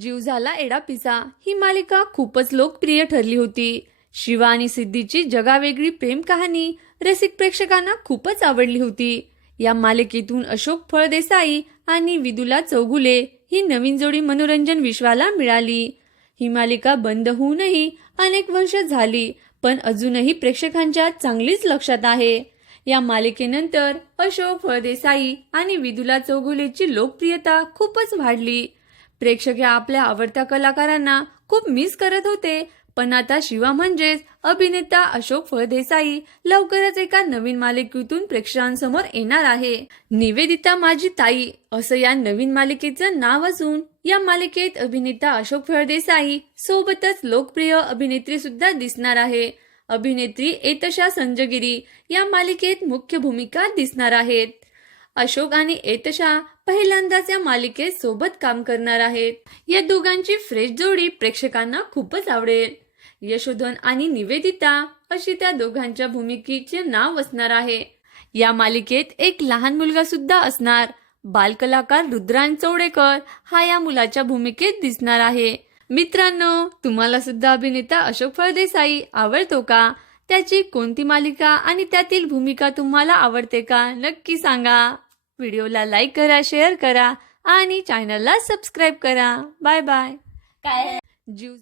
जीव झाला एडा पिसा. ही मालिका खूपच लोकप्रिय ठरली होती. शिवा आणि सिद्धीची जगावेगळी प्रेम कहाणी रसिक प्रेक्षकांना खूपच आवडली होती. या मालिकेतून अशोक फळदेसाई आणि विदुला चौगुले ही नवीन जोडी मनोरंजन विश्वाला मिळाली. ही मालिका बंद होऊनही अनेक वर्ष झाली पण अजूनही प्रेक्षकांच्या चांगलीच लक्षात आहे. या मालिकेनंतर अशोक फळदेसाई आणि विदुला चौगुलेची लोकप्रियता खूपच वाढली. प्रेक्षक या आपल्या आवडत्या कलाकारांना खूप मिस करत होते. पण आता शिवा म्हणजेच अभिनेता अशोक फळदेसाई लवकरच एका नवीन मालिकेतून प्रेक्षकांसमोर येणार आहे. निवेदिता माझी ताई असं या नवीन मालिकेचं नाव असून या मालिकेत अभिनेता अशोक फळदेसाई सोबतच लोकप्रिय अभिनेत्री सुद्धा दिसणार आहे. अभिनेत्री एतशा संजगिरी या मालिकेत मुख्य भूमिका दिसणार आहेत. अशोक आणि एतशा पहिल्यांदाच या मालिकेत सोबत काम करणार आहेत. या दोघांची फ्रेश जोडी प्रेक्षकांना खूपच आवडेल. यशोधन आणि निवेदिता अशी त्या दोघांच्या भूमिकेचे नाव असणार आहे. या मालिकेत एक लहान मुलगा सुद्धा असणार. बालकलाकार रुद्रान चौडेकर हा या मुलाच्या भूमिकेत दिसणार आहे. मित्रांनो तुम्हाला सुद्धा अभिनेता अशोक फळदेसाई आवडतो का? त्याची कोणती मालिका आणि त्यातील भूमिका तुम्हाला आवडते का नक्की सांगा. व्हिडिओला लाईक करा शेअर करा आणि चॅनलला सबस्क्राईब करा. बाय बाय काय जीव